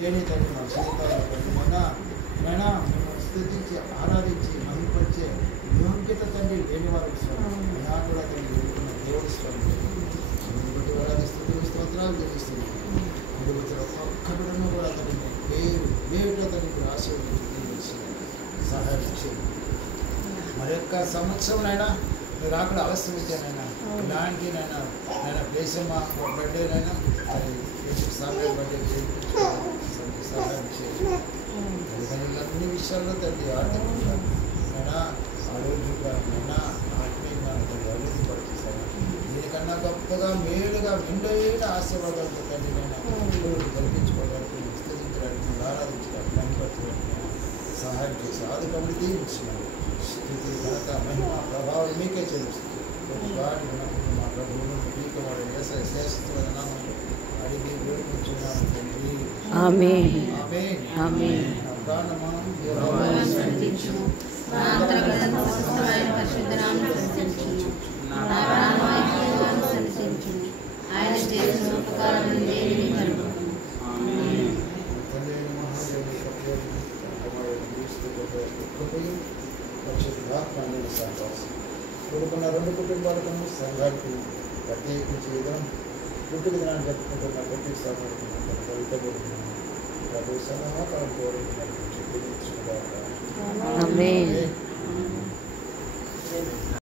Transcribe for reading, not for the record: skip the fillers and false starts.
లేని తండ్రి మా జీవితాల్లో నైనా మేము స్థుతించి ఆరాధించి మహిమపరిచే యోగ్యత తండ్రి లేని వారికి స్వామి అయినా కూడా తండ్రి ఎదుర్కొన్న దేవుడి స్వామి బట్టి ఆరాధిస్తూ స్తోత్రాలు చేస్తున్నాం. ముందు వచ్చిన ఒక్కడను కూడా తండ్రి పేరుగా తండ్రి ఆశీర్వదించి సహాయం చేయండి. మరి యొక్క సంవత్సరంనైనా మీరు అక్కడ అవసరమైతేనైనా ఇలాంటి నైనా ప్లేసమ్మ బర్త్డేనైనా అది సాగర్ బర్త్డే సహాయం చేయండి. అన్ని విషయాల్లో తండ్రి ఆర్థికంగా అయినా ఆరోగ్యంగా అయినా ఆత్మీయంగా తండ్రి అభివృద్ధి పడుతుంది. దీనికన్నా గొప్పగా మేలుగా మెండైన ఆశీర్వాదాలతో తండ్రి నైనా కల్పించుకోవడానికి విస్తరించడానికి ఆరాధించడానికి మహిమపరచడానికి సహాయం చేసి ఆదికములు దీవించినారు. స్థితి ఘనత మహిమ ప్రభావం మీకే చెల్లిస్తుంది. వాటి మా ప్రభువును మీకు వాడి శ్రేష్ఠమైన నామములో అడిగి వేడుకుంటున్నాను తండ్రి. ఆమేన్. ఆమేన్. ఆమేన్. ప్రాణమా యెహోవాను స్తుతించుము. నా అంతరంగ సమస్తమైన పరిశుద్ధ నామమును స్తుతించుము. నా ప్రాణమా యెహోవాను స్తుతించుము. ఆయన చేసిన ఉపకారములు దేనిని మరువకుము. ఆమేన్. కొడుకున్న రెండు కుటుంబాలకు సంఘాలకు ప్రత్యేకించి విధానం పుట్టుక దినాన్ని జరుపుకుంటున్న ప్రతి సమయంలో ప్రభు సమాకారం కోరుకున్నట్టు ఆమేన్.